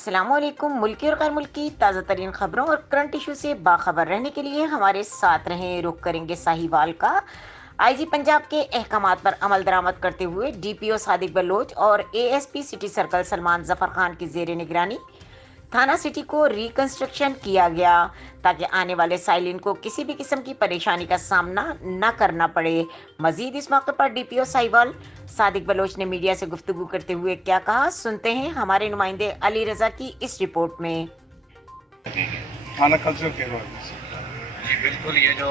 अस्सलामुअलैकुम। मुल्की और गैर मुल्की ताज़ा तरीन खबरों और करंट इशू से बाखबर रहने के लिए हमारे साथ रहें। रुख करेंगे साहिवाल का। आईजी पंजाब के अहकामात पर अमल दरामद करते हुए डीपीओ सादिक बलोच और ASP city circle Salman Zafar Khan की जेर निगरानी थाना सिटी को रिकंस्ट्रक्शन किया गया ताकि आने वाले साइलिन को किसी भी किस्म की परेशानी का सामना न करना पड़े। मजीद इस मौके पर डीपीओ साहिवाल सादिक बलोच ने मीडिया से गुफ्तगू करते हुए क्या कहा, सुनते हैं हमारे नुमाइंदे अली रजा की इस रिपोर्ट में। थाना कल्चर के बारे में जी बिल्कुल, ये जो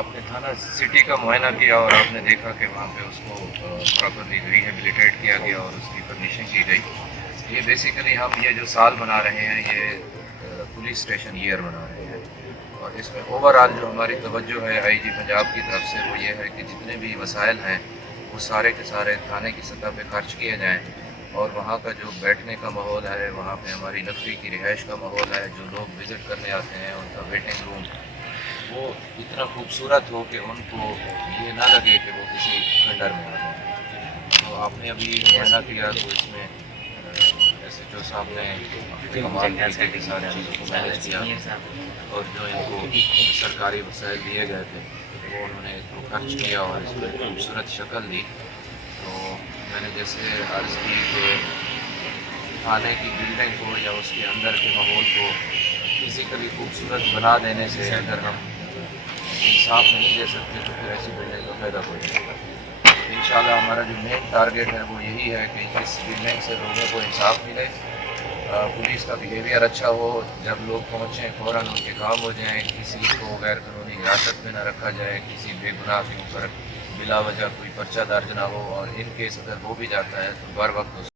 आपने थाना सिटी का मुआयना किया और आपने देखा कि वहाँ पे उसको प्रॉपरली रिहेबिलिटेट किया गया और उसकी परमिशन की गई। ये बेसिकली हम ये जो साल बना रहे हैं ये पुलिस स्टेशन ईयर बना रहे हैं और इसमें ओवरऑल जो हमारी तवज्जो है आईजी पंजाब की तरफ से वो ये है कि जितने भी वसाइल हैं वो सारे के सारे थाने की सतह पे खर्च किए जाएँ और वहाँ का जो बैठने का माहौल है, वहाँ पे हमारी नकवी की रिहाइश का माहौल है, जो लोग विज़िट करने आते हैं उनका वेटिंग रूम वो इतना खूबसूरत हो कि उनको ये ना लगे कि वो किसी खंडर में आ गए हैं। तो आपने अभी मुआयना किया तो इसमें ऐसे जो साहब ने कमाल की के सारी चीज़ों को मैनेज किया और जो इनको सरकारी वसाइल दिए गए थे वो उन्होंने इसको खर्च किया और इसको एक खूबसूरत शक्ल दी। तो मैंने जैसे अर्ज़ की कि थाने की बिल्डिंग को या उसके अंदर के माहौल को फिज़िकली खूबसूरत बना देने से अगर हम इंसाफ नहीं दे सकते तो फिर ऐसी बिल्डिंग का फ़ायदा कोई नहीं होगा। इंशाल्लाह हमारा जो मेन टारगेट है वो यही है कि इस बिल्डिंग से लोगों को इंसाफ मिले, पुलिस का बिहेवियर अच्छा हो, जब लोग पहुँचें फ़ौरन उनके काम हो जाएँ, किसी को गैर कानूनी हिरासत में न रखा जाए, किसी बेगुनाह के ऊपर बिला वजह कोई पर्चा दर्ज ना हो और इन केस अगर हो भी जाता है तो बर वक्त